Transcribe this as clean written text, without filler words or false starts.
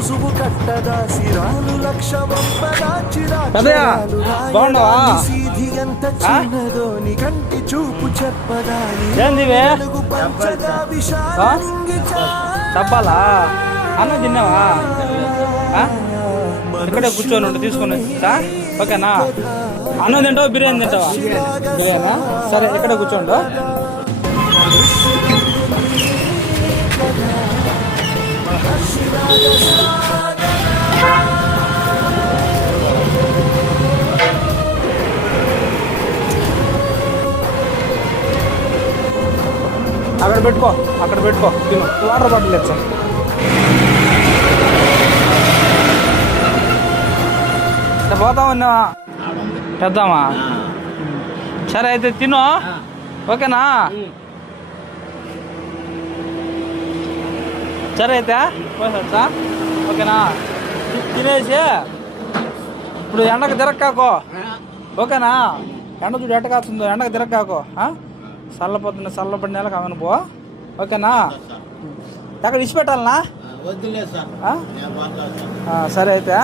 రుజువు కట్టదాసిరాలు లక్ష బాగున్నావా చిన్నదోని కంటి చూపు చెప్పదాని చెప్పాలా అన్న తిన్నావా ఇక్కడే కూర్చొని ఉంటే తీసుకుని ఓకేనా అన్నం తింటావా బిర్యానీ తింటావా బిర్యానా సరే ఇక్కడే కూర్చోండు అక్కడ పెట్టుకో తిను వాటర్ బాటిల్ తెచ్చా పోతా ఉన్నావా పెద్దామా సరే అయితే తిను ఓకేనా సరే అయితే పోసా ఓకేనా తినేసి ఇప్పుడు ఎండకు తిరక్కాకో ఓకేనా ఎండ చూడు ఎట్ట కాస్తుందో ఎండకు తిరక్కాకో చల్లపడిన నెలకు అవను పో ఓకేనా ఎక్కడ ఇచ్చి పెట్టాలనా సరే అయితే